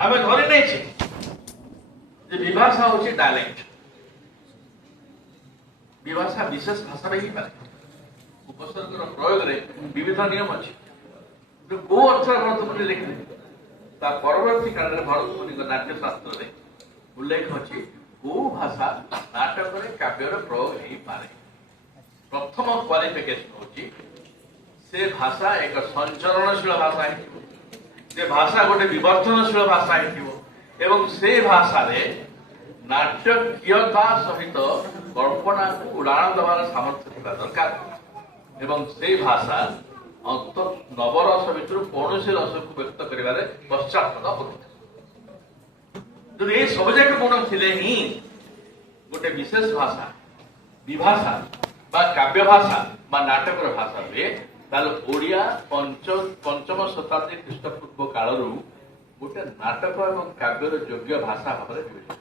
आम धरी नहीं विभाषा हूँ डायलेक्ट विभाषा विशेष भाषा ही पारे उपसर्ग प्रयोग में विविध नियम अच्छी कौ अर्थ भरत मुनि लिखिले परवर्ती काल में भरत मुनि नाट्यशास्त्र में उल्लेख अच्छी कौ भाषा नाटक काव्यर प्रयोग हो पारे प्रथम क्वालिफिकेशन होची से भाषा एक संचरणशील भाषा है भाषा गोटे विवर्तनशील भाषा है से भाषा रे नाट्यकीयता सहित कल्पना को उड़ाण देवार सामर्थ्य थिबा दरकार एवं से भाषा अंत नवरस भितर कौन रस को व्यक्त कर पश्चात्पद होता ये सबजाक गुण थे ही गोटे विशेष भाषा विभाषा बा काव्य भाषा बा नाटक भाषा हुए ओडिया पंचम शताब्दी ख्रीष्टपूर्व कालू गोटे नाटक और काव्यर योग्य भाषा भाव में